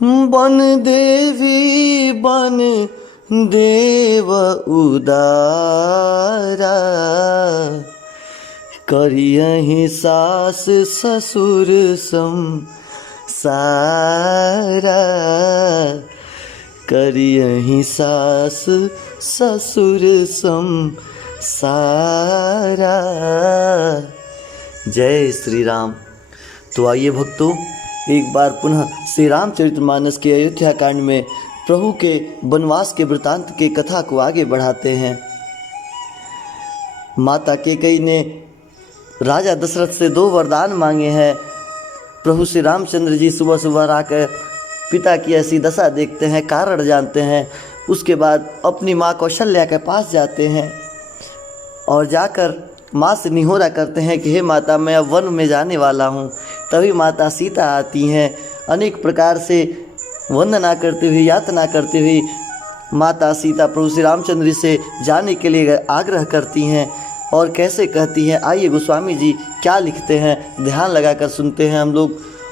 बन देवी बन देव उदारा, करियहि सास ससुर सम सारा, करियहि सास ससुर सम सारा। जय श्री राम। तो आइए भक्तों, एक बार पुनः श्री रामचरितमानस के अयोध्या कांड में प्रभु के वनवास के वृतांत के कथा को आगे बढ़ाते हैं। माता कैकेयी ने राजा दशरथ से 2 वरदान मांगे हैं। प्रभु श्री रामचंद्र जी सुबह सुबह आकर पिता की ऐसी दशा देखते हैं, कारण जानते हैं। उसके बाद अपनी माँ कौशल्या के पास जाते हैं और जाकर माँ से निहोरा करते हैं कि हे माता, मैं अब वन में जाने वाला हूँ। तभी माता सीता आती हैं, अनेक प्रकार से वंदना करते हुए, यातना करते हुए माता सीता प्रभु श्री रामचंद्र से जाने के लिए आग्रह करती हैं। और कैसे कहती हैं, आइए गोस्वामी जी क्या लिखते हैं, ध्यान लगाकर सुनते हैं हम लोग।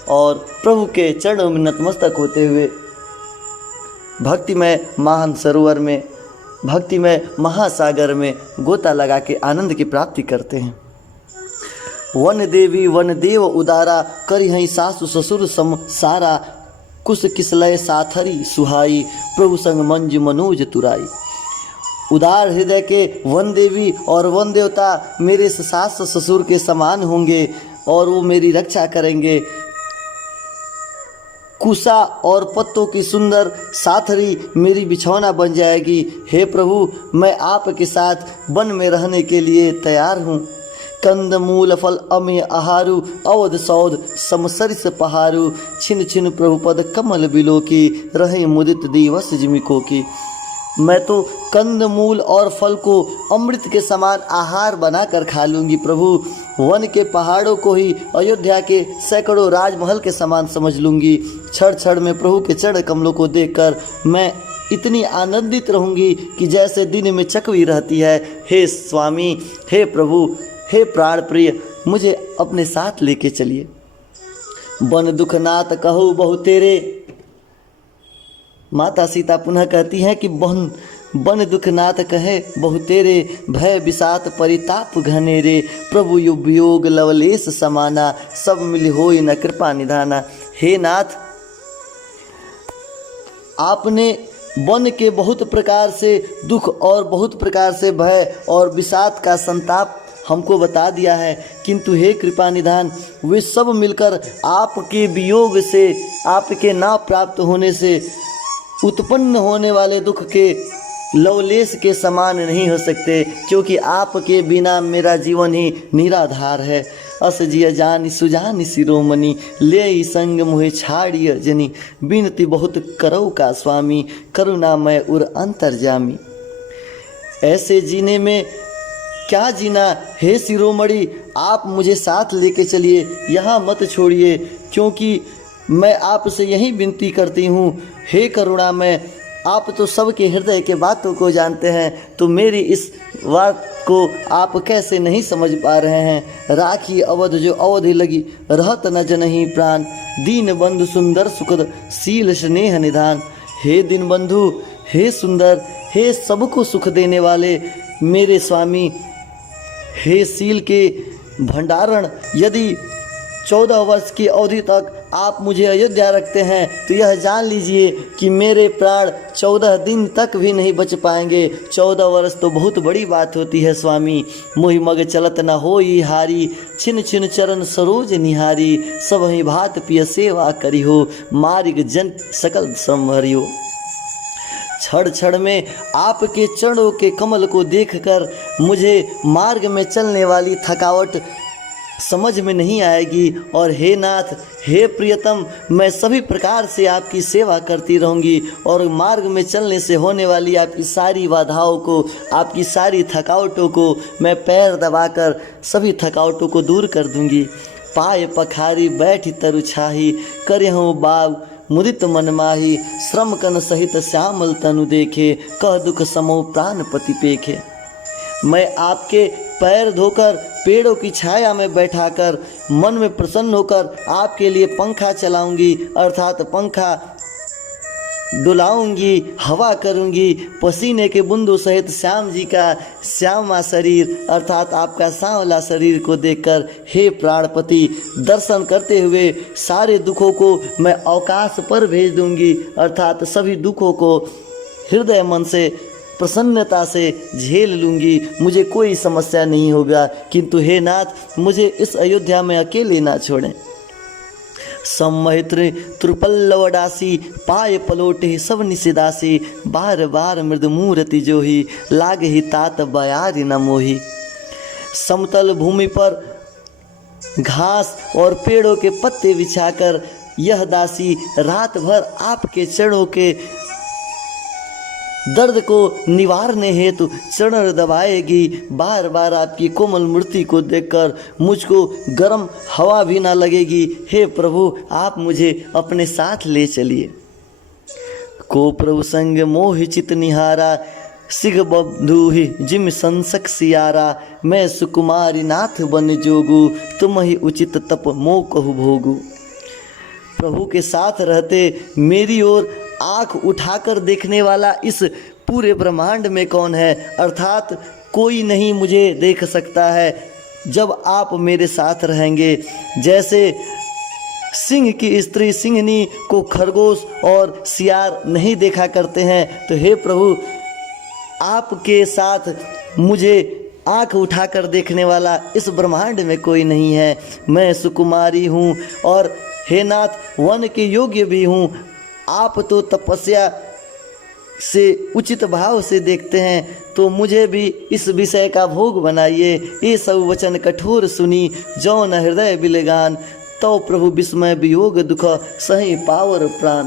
और प्रभु के चरणों में नतमस्तक होते हुए भक्तिमय महान सरोवर में, भक्तिमय महासागर में गोता लगा के आनंद की प्राप्ति करते हैं। वन देवी वन देव उदारा, करिहहि सासु ससुर सम सारा, कुश किसलय साथरी सुहाई, प्रभु संग मंजु मनोज तुराई। उदार हृदय के वन देवी और वन देवता मेरे सास ससुर के समान होंगे और वो मेरी रक्षा करेंगे। कुशा और पत्तों की सुंदर साथरी मेरी बिछौना बन जाएगी। हे प्रभु, मैं आपके साथ वन में रहने के लिए तैयार हूँ। कंद मूल फल अमेय आहारु, अवध सौध समसरिस पहारु, छिन छिन प्रभुपद कमल बिलो की, रहे मुदित दिवस जिमिको की। मैं तो कंद मूल और फल को अमृत के समान आहार बनाकर खा लूँगी प्रभु। वन के पहाड़ों को ही अयोध्या के सैकड़ों राजमहल के समान समझ लूँगी। क्षण क्षण में प्रभु के चरण कमलों को देखकर मैं इतनी आनंदित रहूँगी कि जैसे दिन में चकवी रहती है। हे स्वामी, हे प्रभु, हे प्राण प्रिय, मुझे अपने साथ लेके चलिए। बन दुखनाथ कहूँ बहु तेरे, माता सीता पुनः कहती हैं कि बन दुखनाथ कहे बहु तेरे, भय विषात परिताप घनेरे, प्रभु युग वियोग लवलेश समाना, सब मिल होई न कृपा निधाना। हे नाथ, आपने वन के बहुत प्रकार से दुख और बहुत प्रकार से भय और विषाद का संताप हमको बता दिया है, किंतु हे कृपा निधान, वे सब मिलकर आपके वियोग से, आपके ना प्राप्त होने से उत्पन्न होने वाले दुख के लवलेश के समान नहीं हो सकते, क्योंकि आपके बिना मेरा जीवन ही निराधार है। अस जिय जानि सुजानि शिरोमणि, ले संग मुहे छाड़िय जनी, बिनती बहुत करौ का स्वामी, करुणामय उर अंतर्जामी। ऐसे जीने में क्या जीना, हे शिरोमणि, आप मुझे साथ लेके चलिए, यहाँ मत छोड़िए, क्योंकि मैं आपसे यही विनती करती हूँ। हे करुणामय, आप तो सबके हृदय के बातों को जानते हैं, तो मेरी इस बात को आप कैसे नहीं समझ पा रहे हैं। राखी अवध जो अवधि लगी, रहत न जनहि प्राण, दीन बंधु सुंदर सुखद, शील स्नेह निधान। हे दीन बंधु, हे सुंदर, हे सबको सुख देने वाले मेरे स्वामी, हे शील के भंडारण, यदि 14 वर्ष की अवधि तक आप मुझे अयोध्या रखते हैं तो यह जान लीजिए कि मेरे प्राण 14 दिन तक भी नहीं बच पाएंगे। 14 वर्ष तो बहुत बड़ी बात होती है स्वामी। मोहि मग चलत न होई हारी, छिन छिन चरण सरोज निहारी, सब ही भात पिय सेवा करी हो, मार्ग जन सकल संभरियो। क्षण क्षण में आपके चरणों के कमल को देखकर मुझे मार्ग में चलने वाली थकावट समझ में नहीं आएगी। और हे नाथ, हे प्रियतम, मैं सभी प्रकार से आपकी सेवा करती रहूँगी और मार्ग में चलने से होने वाली आपकी सारी बाधाओं को, आपकी सारी थकावटों को मैं पैर दबाकर सभी थकावटों को दूर कर दूँगी। पाय पखारी बैठी तरु छाही, करहूँ बाग मुदित मन माही, श्रम कन सहित श्यामल तनु देखे, कह दुख समो प्राणपति पेखे। मैं आपके पैर धोकर पेड़ों की छाया में बैठाकर मन में प्रसन्न होकर आपके लिए पंखा चलाऊंगी, अर्थात पंखा डुलाऊंगी, हवा करूंगी, पसीने के बूंदों सहित श्याम जी का श्यामा शरीर अर्थात आपका सांवला शरीर को देखकर हे प्राणपति दर्शन करते हुए सारे दुखों को मैं अवकाश पर भेज दूंगी अर्थात सभी दुखों को हृदय मन से प्रसन्नता से झेल लूंगी, मुझे कोई समस्या नहीं होगा। किंतु हे नाथ मुझे इस अयोध्या में अकेले ना छोड़ें। सम्महित्र त्रुपल्लवडासी पाय पलोटे सब निषिदासी बार बार मृद मूर्ति जोही लाग ही तात बयारी न मोही। समतल भूमि पर घास और पेड़ों के पत्ते बिछाकर यह दासी रात भर आपके चरणों के दर्द को निवारने हेतु चरण दबाएगी। बार बार आपकी कोमल मूर्ति को देखकर मुझको गर्म हवा भी ना लगेगी। हे प्रभु आप मुझे अपने साथ ले चलिए। को प्रभु संग मोहि चित निहारा सिग बधूहि जिम संसक सियारा मैं सुकुमारी नाथ बन जोगू तुम ही उचित तप मो कहु भोगू। प्रभु के साथ रहते मेरी ओर आँख उठाकर देखने वाला इस पूरे ब्रह्मांड में कौन है अर्थात कोई नहीं मुझे देख सकता है जब आप मेरे साथ रहेंगे। जैसे सिंह की स्त्री सिंहनी को खरगोश और सियार नहीं देखा करते हैं तो हे प्रभु आपके साथ मुझे आँख उठाकर देखने वाला इस ब्रह्मांड में कोई नहीं है। मैं सुकुमारी हूँ और हे नाथ वन के योग्य भी हूँ। आप तो तपस्या से उचित भाव से देखते हैं तो मुझे भी इस विषय का भोग बनाइए। ये सब वचन कठोर सुनी जौन हृदय बिलगान तो प्रभु विस्मय वियोग दुख सही पावर प्राण।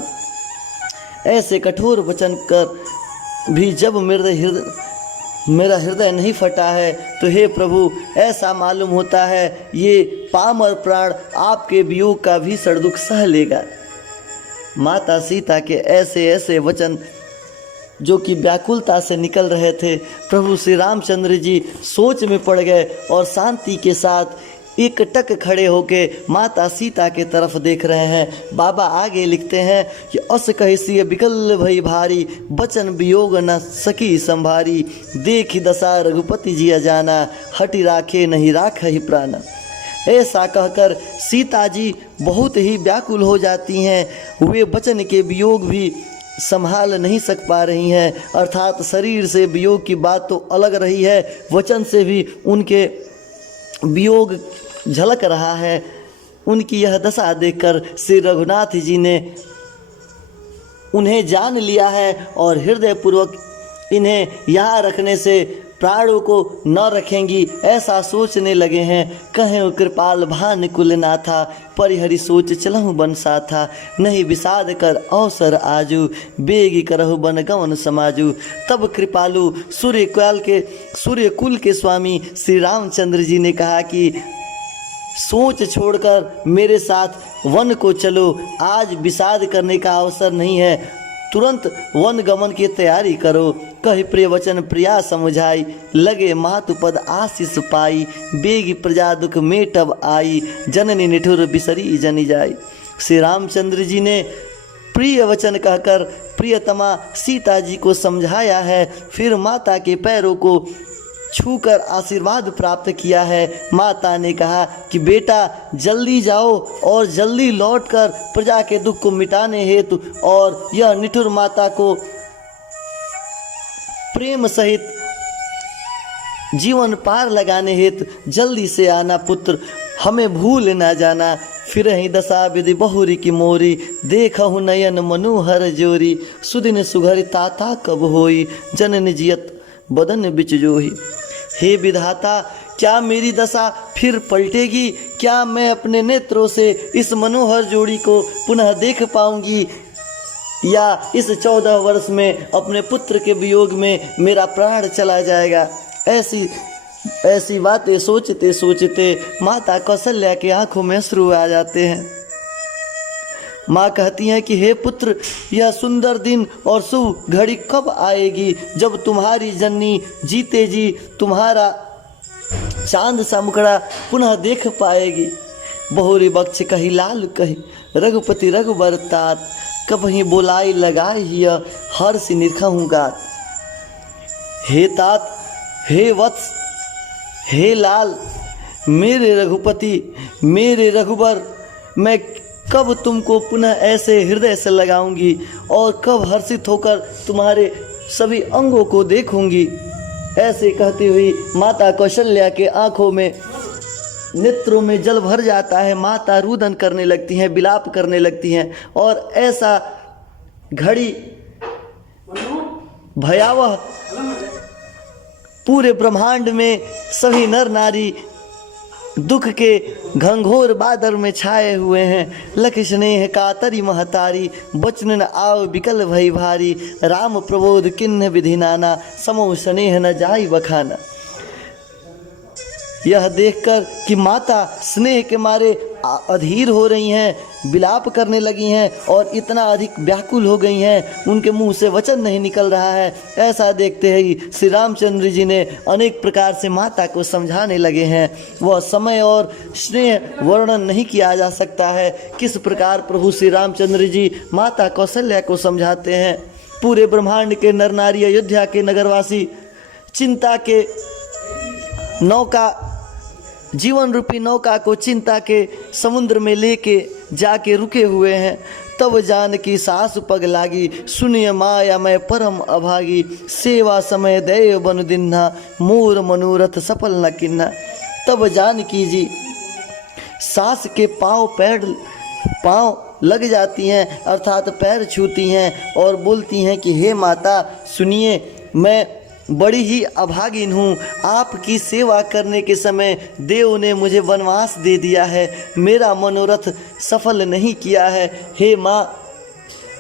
ऐसे कठोर वचन कर भी जब मेरा हृदय नहीं फटा है तो हे प्रभु ऐसा मालूम होता है ये पामर प्राण आपके वियोग का भीषण दुख सह लेगा। माता सीता के ऐसे ऐसे वचन जो कि व्याकुलता से निकल रहे थे प्रभु श्री रामचंद्र जी सोच में पड़ गए और शांति के साथ एकटक खड़े होके माता सीता के तरफ देख रहे हैं। बाबा आगे लिखते हैं कि अस कहिसी विकल भई भारी बचन वियोग न सकी संभारी देखी दशा रघुपति जी अजाना हटि राखे नहीं राख ही प्राण। ऐसा कहकर सीता जी बहुत ही व्याकुल हो जाती हैं। वे वचन के वियोग भी संभाल नहीं सक पा रही हैं अर्थात शरीर से वियोग की बात तो अलग रही है वचन से भी उनके वियोग झलक रहा है। उनकी यह दशा देखकर श्री रघुनाथ जी ने उन्हें जान लिया है और हृदयपूर्वक इन्हें यहाँ रखने से प्राणों को न रखेंगी ऐसा सोचने लगे हैं। कहें कृपाल भान कुल ना था परिहरि सोच चलहु बनसा था नहीं विषाद कर अवसर आजू बेगी करहु बन गवन समाजू। तब कृपालु सूर्य कुल के स्वामी श्री रामचंद्र जी ने कहा कि सोच छोड़कर मेरे साथ वन को चलो, आज विषाद करने का अवसर नहीं है, तुरंत वन गमन की तैयारी करो। कहि प्रिय वचन प्रिया समुझाई लगे मातुपद आशीष पाई बेगी प्रजा दुख मेटब आई जननी निठुर बिसरी जनी जाई। श्री रामचंद्र जी ने प्रिय वचन कहकर प्रियतमा सीता जी को समझाया है, फिर माता के पैरों को छूकर आशीर्वाद प्राप्त किया है। माता ने कहा कि बेटा जल्दी जाओ और जल्दी लौटकर प्रजा के दुख को मिटाने हेतु और यह निठुर माता को प्रेम सहित जीवन पार लगाने हेतु जल्दी से आना पुत्र, हमें भूल न जाना। फिर ही दशा विधि बहुरी की मोरी देखहु नयन मनोहर जोरी सुदिन सुघरि ताता कब होई जनन जियत बदन बिच जोही। हे विधाता क्या मेरी दशा फिर पलटेगी? क्या मैं अपने नेत्रों से इस मनोहर जोड़ी को पुनः देख पाऊंगी या इस 14 वर्ष में अपने पुत्र के वियोग में मेरा प्राण चला जाएगा? ऐसी बातें सोचते सोचते माता कौशल्या की आंखों में अश्रु आ जाते हैं। माँ कहती हैं कि हे पुत्र, यह सुंदर दिन और शुभ घड़ी कब आएगी जब तुम्हारी जननी जीते जी तुम्हारा चांद सा मुखड़ा पुनः देख पाएगी। बहुरी बख्श कही लाल कही रघुपति रघुबर तात कबही बोलाई लगाए हिय हर्ष निरखहु गात। हे तात, हे वत्स, हे लाल, मेरे रघुपति, मेरे रघुबर, मैं कब तुमको पुनः ऐसे हृदय से लगाऊंगी और कब हर्षित होकर तुम्हारे सभी अंगों को देखूंगी। ऐसे कहती हुई माता कौशल्या के आंखों में, नेत्रों में जल भर जाता है। माता रुदन करने लगती हैं, विलाप करने लगती हैं। और ऐसा घड़ी भयावह पूरे ब्रह्मांड में सभी नर नारी दुख के घंघोर बादल में छाए हुए हैं। लख स्नेह कातरी महतारी, बचन न आव बिकल भई भारी। राम प्रबोध किन्ह विधि नाना, समो स्नेह न जाई बखाना। यह देखकर कि माता स्नेह के मारे अधीर हो रही हैं, विलाप करने लगी हैं और इतना अधिक व्याकुल हो गई हैं, उनके मुंह से वचन नहीं निकल रहा है। ऐसा देखते ही श्री रामचंद्र जी ने अनेक प्रकार से माता को समझाने लगे हैं। वह समय और स्नेह वर्णन नहीं किया जा सकता है। किस प्रकार प्रभु श्री रामचंद्र जी माता कौशल्या को समझाते हैं। पूरे ब्रह्मांड के नर नारी, अयोध्या के नगरवासी चिंता के नौका, जीवन रूपी नौका को चिंता के समुद्र में लेके जाके रुके हुए हैं। तब जानकी सास पग लागी, सुनिय माया मैं परम अभागी। सेवा समय दैव बन दिन्हा, मोर मनोरथ सफल न किन्हा। तब जानकी जी सास के पाँव लग जाती हैं, अर्थात पैर छूती हैं और बोलती हैं कि हे माता सुनिए, मैं बड़ी ही अभागिन हूँ। आपकी सेवा करने के समय देव ने मुझे वनवास दे दिया है, मेरा मनोरथ सफल नहीं किया है। हे माँ,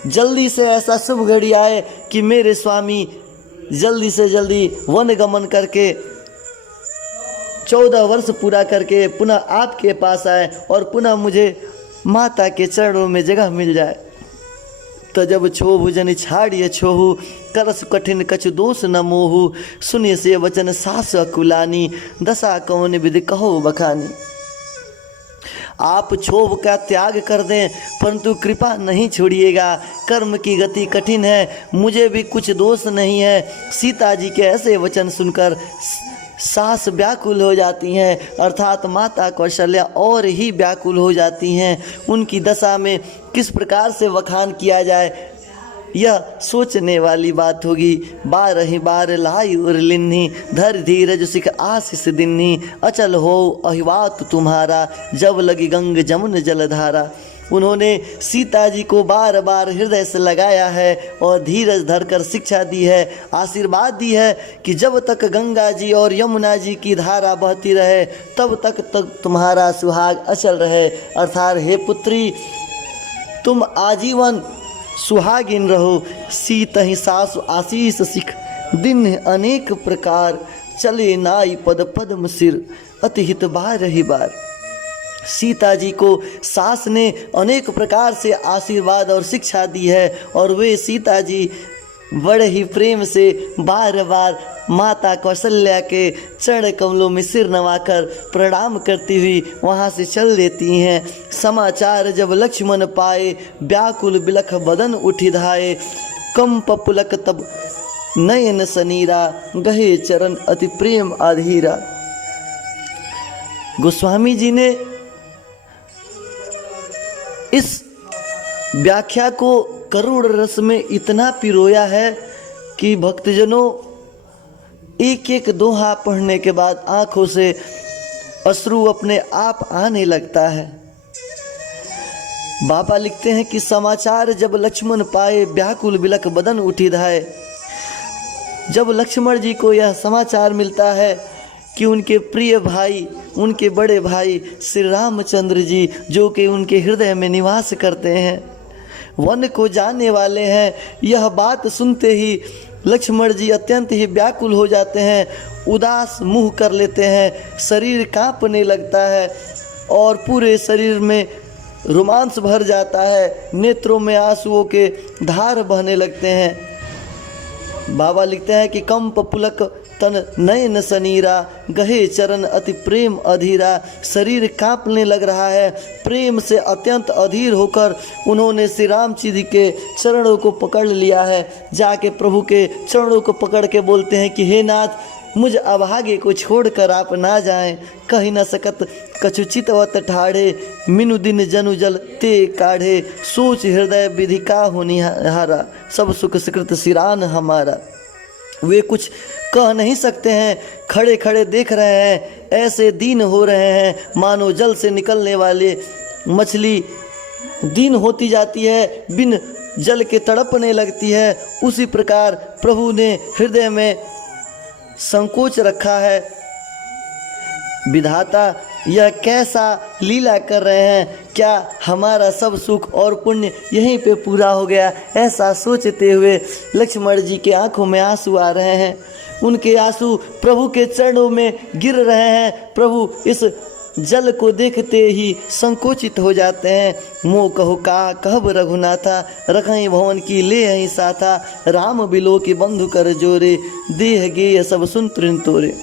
जल्दी से ऐसा शुभ घड़ी आए कि मेरे स्वामी जल्दी से जल्दी वन गमन करके 14 वर्ष पूरा करके पुनः आपके पास आए और पुनः मुझे माता के चरणों में जगह मिल जाए। तो जब छोभु जन छाड़िए छोहु, करस कठिन कछु दोष न मोहु। सुनिए से वचन सास अकुलानी, दशा कौन विधि कहो बखानी। आप क्षोभ का त्याग कर दें, परंतु कृपा नहीं छोड़िएगा। कर्म की गति कठिन है, मुझे भी कुछ दोष नहीं है। सीता जी के ऐसे वचन सुनकर सास व्याकुल हो जाती हैं, अर्थात माता कौशल्या और ही व्याकुल हो जाती हैं। उनकी दशा में किस प्रकार से वखान किया जाए, यह सोचने वाली बात होगी। बारहि बार लाई उर्लिन्ही, धर धीरज सिख आशीष दिन्ही। अचल हो अहिवात तुम्हारा, जब लगी गंग जमुन जलधारा। उन्होंने सीता जी को बार बार हृदय से लगाया है और धीरज धरकर शिक्षा दी है, आशीर्वाद दी है कि जब तक गंगा जी और यमुना जी की धारा बहती रहे तब तक तुम्हारा सुहाग अचल रहे। अर्थात हे पुत्री, तुम आजीवन सुहागिन रहो। सीत ही सासु आशीष सिख, दिन अनेक प्रकार। चले नाई पद पद्म सिर, अतिहित बारहि बार। सीता जी को सास ने अनेक प्रकार से आशीर्वाद और शिक्षा दी है और वे सीता जी बड़े ही प्रेम से बार बार माता कौशल्या के चरण कमलों में सिर नवाकर प्रणाम करती हुई वहाँ से चल देती हैं। समाचार जब लक्ष्मण पाए, व्याकुल बिलख बदन उठी धाये। कंप पुलक तब नयन सनीरा, गहे चरण अति प्रेम आधीरा। गोस्वामी जी ने इस व्याख्या को करुण रस में इतना पिरोया है कि भक्तजनों एक एक दोहा पढ़ने के बाद आंखों से अश्रु अपने आप आने लगता है। बाबा लिखते हैं कि समाचार जब लक्ष्मण पाए, व्याकुल बिलख बदन उठी धाये। जब लक्ष्मण जी को यह समाचार मिलता है कि उनके प्रिय भाई, उनके बड़े भाई श्री रामचंद्र जी जो कि उनके हृदय में निवास करते हैं, वन को जाने वाले हैं, यह बात सुनते ही लक्ष्मण जी अत्यंत ही व्याकुल हो जाते हैं, उदास मुँह कर लेते हैं, शरीर कांपने लगता है और पूरे शरीर में रोमांच भर जाता है, नेत्रों में आंसुओं के धार बहने लगते हैं। बाबा लिखते हैं कि कंप पुलक तन नयन सनीरा, गहे चरण अति प्रेम अधीरा। शरीर कांपने लग रहा है। प्रेम से अत्यंत अधीर होकर उन्होंने श्री राम जी के चरणों को पकड़ लिया है। जाके प्रभु के चरणों को पकड़ के बोलते हैं कि हे नाथ, मुझ अभागे को छोड़कर आप ना जाएं। कही न सकत कछु चितवत ठाढ़े, मिनु दिन जनु जल ते काढ़े। सोच हृदय विधि का होनिहारा, सब सुख सुकृत सिरान हमारा। वे कुछ कह नहीं सकते हैं, खड़े खड़े देख रहे हैं, ऐसे दीन हो रहे हैं मानो जल से निकलने वाले मछली दीन होती जाती है, बिन जल के तड़पने लगती है। उसी प्रकार प्रभु ने हृदय में संकोच रखा है। विधाता यह कैसा लीला कर रहे हैं, क्या हमारा सब सुख और पुण्य यहीं पे पूरा हो गया? ऐसा सोचते हुए लक्ष्मण जी के आंखों में आंसू आ रहे हैं। उनके आंसू प्रभु के चरणों में गिर रहे हैं। प्रभु इस जल को देखते ही संकोचित हो जाते हैं। मोह कहो का कहब रघुनाथा, रखई भवन की ले ही साथा। राम बिलो की बंधु कर जोरे, देह गे सब सुन तृण तोरे।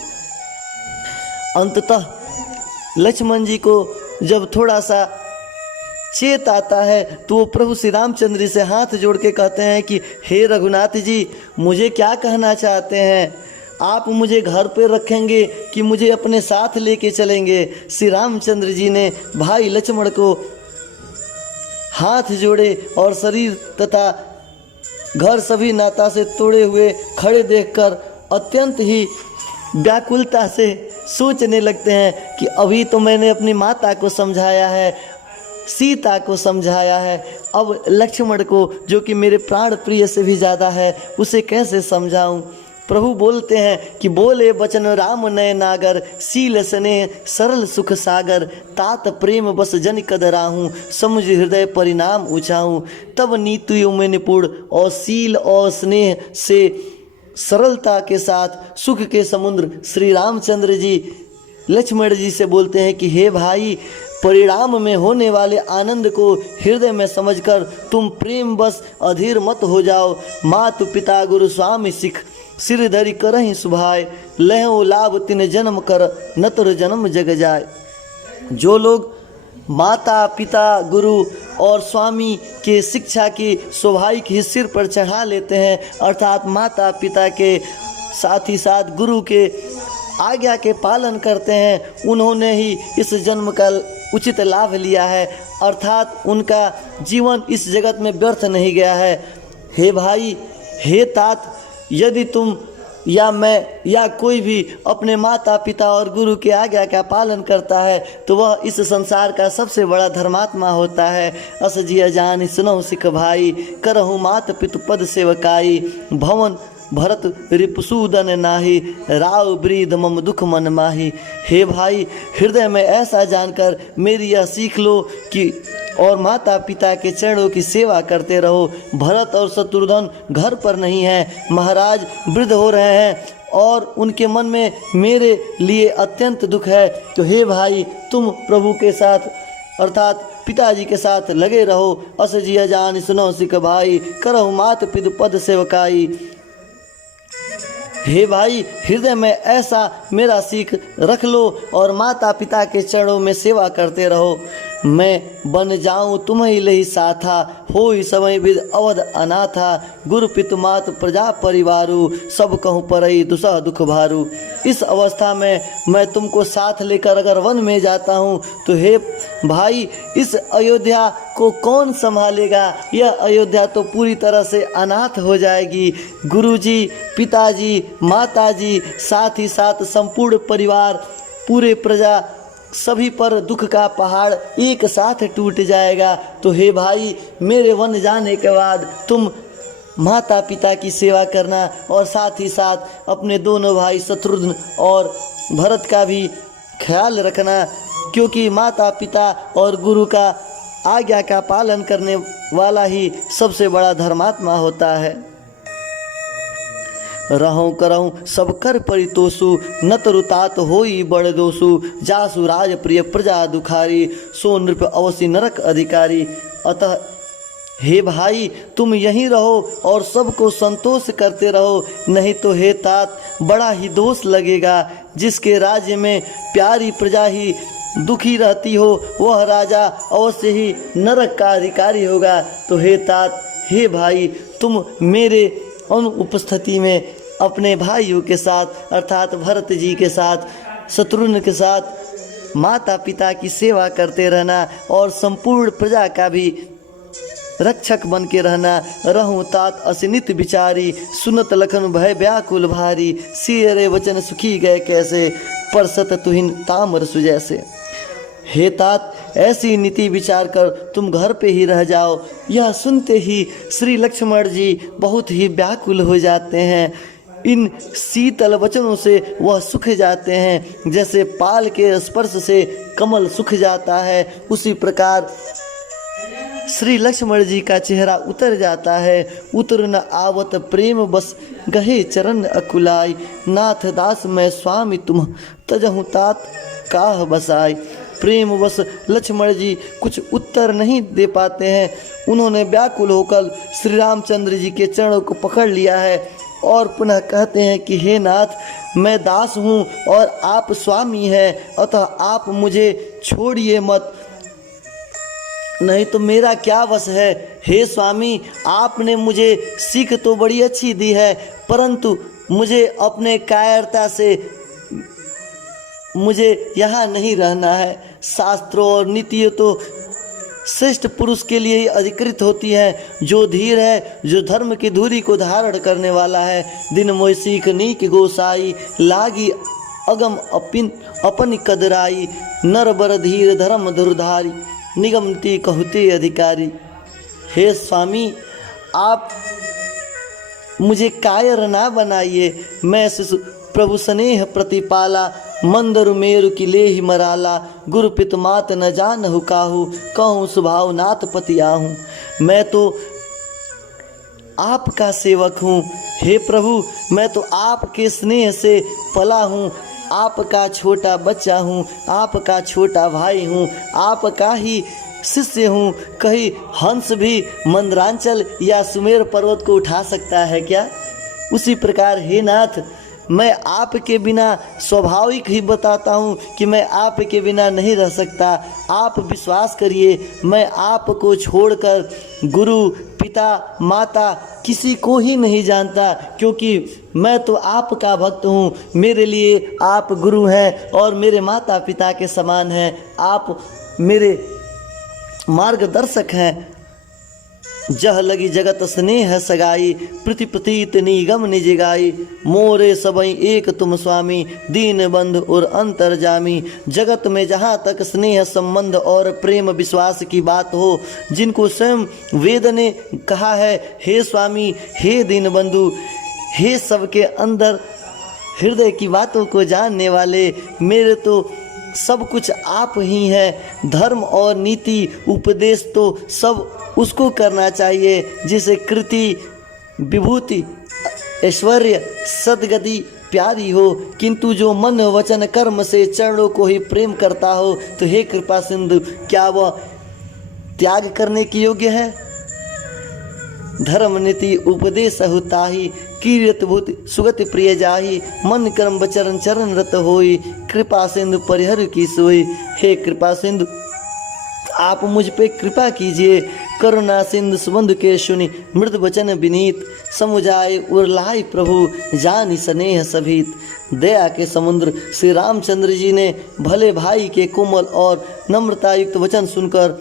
अंततः लक्ष्मण जी को जब थोड़ा सा चेत आता है तो वो प्रभु श्री रामचंद्र जी से हाथ जोड़ के कहते हैं कि हे रघुनाथ जी, मुझे क्या कहना चाहते हैं? आप मुझे घर पे रखेंगे कि मुझे अपने साथ लेके चलेंगे? श्री रामचंद्र जी ने भाई लक्ष्मण को हाथ जोड़े और शरीर तथा घर सभी नाता से तोड़े हुए खड़े देखकर अत्यंत ही व्याकुलता से सोचने लगते हैं कि अभी तो मैंने अपनी माता को समझाया है, सीता को समझाया है, अब लक्ष्मण को जो कि मेरे प्राण प्रिय से भी ज़्यादा है उसे कैसे समझाऊं? प्रभु बोलते हैं कि बोले बचन राम नय नागर, सील स्नेह सरल सुख सागर। तात प्रेम बस जन कदराहूँ, समुझ हृदय परिणाम ऊँचाऊँ। तब नीतियों में निपुण और सील और स्नेह से सरलता के साथ सुख के समुद्र श्री रामचंद्र जी लक्ष्मण जी से बोलते हैं कि हे भाई, परिणाम में होने वाले आनंद को हृदय में समझकर तुम प्रेम बस अधीर मत हो जाओ। मातु पिता गुरु स्वामी सिख, सिर धरि करहि सुभाए। लहो लाभ तिन जन्म कर, नतर जन्म जग जाए। जो लोग माता पिता गुरु और स्वामी के शिक्षा की स्वाभाविक ही सिर पर चढ़ा लेते हैं, अर्थात माता पिता के साथ ही साथ गुरु के आज्ञा के पालन करते हैं, उन्होंने ही इस जन्म का उचित लाभ लिया है, अर्थात उनका जीवन इस जगत में व्यर्थ नहीं गया है। हे भाई, हे तात, यदि तुम या मैं या कोई भी अपने माता पिता और गुरु के आज्ञा का पालन करता है तो वह इस संसार का सबसे बड़ा धर्मात्मा होता है। अस जिया जान सुनहु सिख भाई, करहु मात पितु पद सेवकाई। भवन भरत रिपुसूदन नाही, राव ब्रीद मम दुख मन माही। हे भाई, हृदय में ऐसा जानकर मेरी यह सीख लो कि और माता पिता के चरणों की सेवा करते रहो। भरत और शत्रुघ्न घर पर नहीं है, महाराज वृद्ध हो रहे हैं और उनके मन में मेरे लिए अत्यंत दुख है। तो हे भाई, तुम प्रभु के साथ अर्थात पिताजी के साथ लगे रहो। अस जिया जान सुनो सिख भाई, करहु मात पितु पद सेवकाई। हे भाई, हृदय में ऐसा मेरा सीख रख लो और माता पिता के चरणों में सेवा करते रहो। मैं बन जाऊं तुम्हें लही साथा, होई समय विद अवध अनाथा। गुरु पितु मात प्रजा परिवारु, सब कहूँ परई दुसह दुख भारू। इस अवस्था में मैं तुमको साथ लेकर अगर वन में जाता हूँ तो हे भाई, इस अयोध्या को कौन संभालेगा? यह अयोध्या तो पूरी तरह से अनाथ हो जाएगी। गुरुजी, पिताजी, माताजी, साथ ही साथ संपूर्ण परिवार, पूरे प्रजा, सभी पर दुख का पहाड़ एक साथ टूट जाएगा। तो हे भाई, मेरे वन जाने के बाद तुम माता पिता की सेवा करना और साथ ही साथ अपने दोनों भाई शत्रुघ्न और भरत का भी ख्याल रखना, क्योंकि माता पिता और गुरु का आज्ञा का पालन करने वाला ही सबसे बड़ा धर्मात्मा होता है। रहूं करऊं सब कर परितोषु, न तरुतात होई बड़ दोषु। जासु राज प्रिय प्रजा दुखारी, सो नृप अवश्य नरक अधिकारी। अतः हे भाई तुम यहीं रहो और सबको संतोष करते रहो, नहीं तो हे तात बड़ा ही दोष लगेगा। जिसके राज्य में प्यारी प्रजा ही दुखी रहती हो वह राजा अवश्य ही नरक का अधिकारी होगा। तो हे तात, हे भाई, तुम मेरे अनुपस्थिति में अपने भाइयों के साथ अर्थात भरत जी के साथ, शत्रुघ्न के साथ माता पिता की सेवा करते रहना और संपूर्ण प्रजा का भी रक्षक बन के रहना। रहूं तात असिनित बिचारी, सुनत लखन भय व्याकुल भारी। सियरे वचन सुखी गए कैसे, परसत तुहिन ताम्र सुजैसे। हे तात, ऐसी नीति विचार कर तुम घर पे ही रह जाओ। यह सुनते ही श्री लक्ष्मण जी बहुत ही व्याकुल हो जाते हैं। इन शीतल वचनों से वह सूख जाते हैं, जैसे पाल के स्पर्श से कमल सूख जाता है, उसी प्रकार श्री लक्ष्मण जी का चेहरा उतर जाता है। उतर न आवत प्रेम बस गहे चरण अकुलाई, नाथ दास मैं स्वामी तुम तजहु तात काह बसाई। प्रेम बस लक्ष्मण जी कुछ उत्तर नहीं दे पाते हैं। उन्होंने व्याकुल होकर श्री रामचंद्र जी के चरणों को पकड़ लिया है और पुनः कहते हैं कि हे नाथ, मैं दास हूँ और आप स्वामी हैं, अतः आप मुझे छोड़िए मत, नहीं तो मेरा क्या वश है। हे स्वामी, आपने मुझे सीख तो बड़ी अच्छी दी है, परंतु मुझे अपने कायरता से मुझे यहाँ नहीं रहना है। शास्त्रों और नीतियों तो श्रेष्ठ पुरुष के लिए ही अधिकृत होती है। जो धीर है, जो धर्म की धुरी को धारण करने वाला है। दिन मोय सीख नीक गोसाई, लागी अगम अपन कदराई। नर बर धीर धर्म धुरधारी, निगमती कहते अधिकारी। हे स्वामी, आप मुझे कायर ना बनाइए। मैं प्रभु स्नेह प्रतिपाला, मंदरु मेरु की लेहि मराला। गुरु पित मात न जानहु काहू, कहूँ स्वभाव नाथ पति आहूँ। मैं तो आपका सेवक हूँ। हे प्रभु, मैं तो आपके स्नेह से पला हूँ, आपका छोटा बच्चा हूँ, आपका छोटा भाई हूँ, आपका ही शिष्य हूँ। कहीं हंस भी मंदरांचल या सुमेर पर्वत को उठा सकता है क्या? उसी प्रकार हे नाथ, मैं आपके बिना स्वाभाविक ही बताता हूँ कि मैं आपके बिना नहीं रह सकता। आप विश्वास करिए, मैं आपको छोड़कर गुरु पिता माता किसी को ही नहीं जानता, क्योंकि मैं तो आपका भक्त हूँ। मेरे लिए आप गुरु हैं और मेरे माता पिता के समान हैं। आप मेरे मार्गदर्शक हैं। जह लगी जगत स्नेह सगाई, प्रति प्रतीत निगम निज गाई। मोरे सबई एक तुम स्वामी, दीन बंधु और अंतर्जामी। जगत में जहाँ तक स्नेह संबंध और प्रेम विश्वास की बात हो, जिनको स्वयं वेद ने कहा है हे स्वामी, हे दीन बंधु, हे सबके अंदर हृदय की बातों को जानने वाले, मेरे तो सब कुछ आप ही हैं। धर्म और नीति उपदेश तो सब उसको करना चाहिए जिसे कृति विभूति ऐश्वर्य सद्गति प्यारी हो, किंतु जो मन वचन कर्म से चरणों को ही प्रेम करता हो, तो हे कृपा सिंधु, क्या वह त्याग करने की योग्य है? धर्म नीति उपदेश हुताही, कीर्त भूति सुगति प्रिय जाही। मन कर्म बचरण चरण रत होई, कृपा सिंधु परिहर की सोई। हे कृपा सिंधु, आप मुझ पे कृपा कीजिए। करुणा सिंधु सुबंधु के सुनि, मृद वचन विनीत। समुझाए उरलाई प्रभु, जानि स्नेह सभीत। दया के समुद्र श्री रामचंद्र जी ने भले भाई के कोमल और नम्रता युक्त वचन सुनकर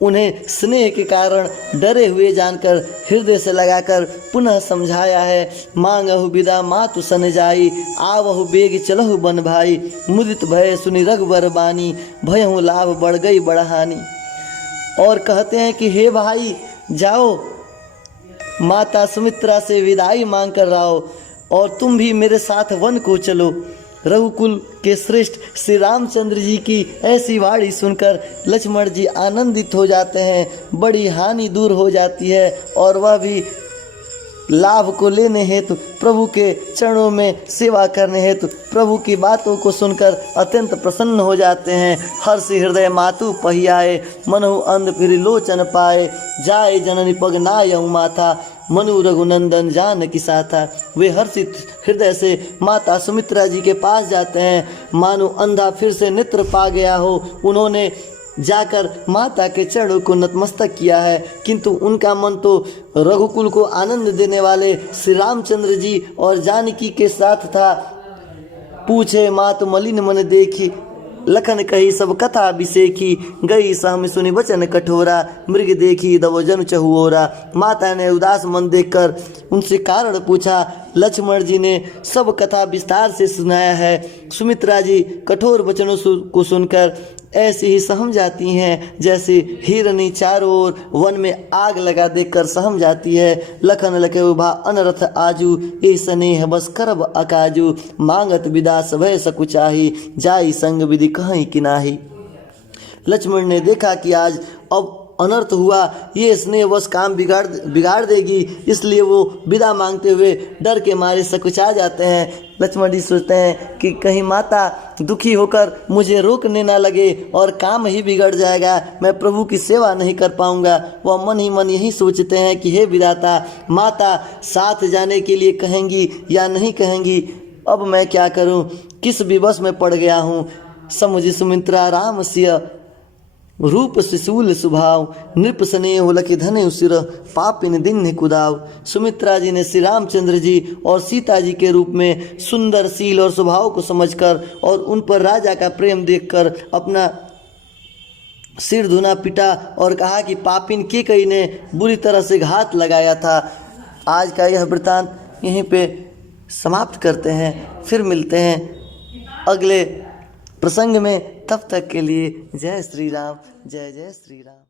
उन्हें स्नेह के कारण डरे हुए जानकर हृदय से लगाकर पुनः समझाया है। मांगहु विदा मातु सन जाई, आवहु बेग चलहु बन भाई। मुदित भय सुनि रघुबर बानी, भयहु लाभ बढ़ गई बढ़हानी। और कहते हैं कि हे भाई जाओ, माता सुमित्रा से विदाई मांग कर आओ और तुम भी मेरे साथ वन को चलो। रघुकुल के श्रेष्ठ श्री रामचंद्र जी की ऐसी वाणी सुनकर लक्ष्मण जी आनंदित हो जाते हैं। बड़ी हानि दूर हो जाती है और वह भी लाभ को लेने हेतु, प्रभु के चरणों में सेवा करने हेतु प्रभु की बातों को सुनकर अत्यंत प्रसन्न हो जाते हैं। हर्ष हृदय मातु पहियाए, मनहु अंध फिर लोचन पाए, जाए जननी पग नायऊ माथा, मनु रघुनंदन जानकी साथा। वे हर्षित हृदय से माता सुमित्रा जी के पास जाते हैं, मानो अंधा फिर से नेत्र पा गया हो। उन्होंने जाकर माता के चरणों को नतमस्तक किया है, किंतु उनका मन तो रघुकुल को आनंद देने वाले श्री रामचंद्र जी और जानकी के साथ था। पूछे मात मलिन मन देखी, लखन कही सब कथा बिसेखी, गई सहम सुनि वचन कठोरा, मृग देखी दवो जन चहुओरा। माता ने उदास मन देखकर उनसे कारण पूछा। लक्ष्मण जी ने सब कथा विस्तार से सुनाया है। सुमित्रा जी कठोर वचनों को सुनकर ऐसी ही सहम जाती हैं जैसे हिरनी चारों ओर वन में आग लगा देकर सहम जाती है। लखन लखे उभा अनरथ आजू, ए स्नेह बस करब अकाजू, मांगत विदा सभय सकुचाही, जाई संग विधि कहीं किनाही। लक्ष्मण ने देखा कि आज अब अनर्थ हुआ, ये स्नेहवश काम बिगाड़ देगी, इसलिए वो विदा मांगते हुए डर के मारे सकुचा जाते हैं। लक्ष्मण जी सोचते हैं कि कहीं माता दुखी होकर मुझे रोकने ना लगे और काम ही बिगड़ जाएगा, मैं प्रभु की सेवा नहीं कर पाऊंगा। वह मन ही मन यही सोचते हैं कि हे विधाता, माता साथ जाने के लिए कहेंगी या नहीं कहेंगी, अब मैं क्या करूं, किस विवश में पड़ गया हूँ। समुझ सुमित्रा राम सिय, रूप शिशूल स्वभाव, नृप स्नेह लखि धने सिर, पापिन दिन कुदाव। सुमित्रा जी ने श्री रामचंद्र जी और सीता जी के रूप में सुंदर शील और स्वभाव को समझकर और उन पर राजा का प्रेम देखकर अपना सिर धुना पिटा और कहा कि पापिन कैकेयी ने बुरी तरह से घात लगाया था। आज का यह वृत्तांत यहीं पे समाप्त करते हैं, फिर मिलते हैं अगले प्रसंग में। तब तक के लिए जय श्री राम, जय जय श्री राम।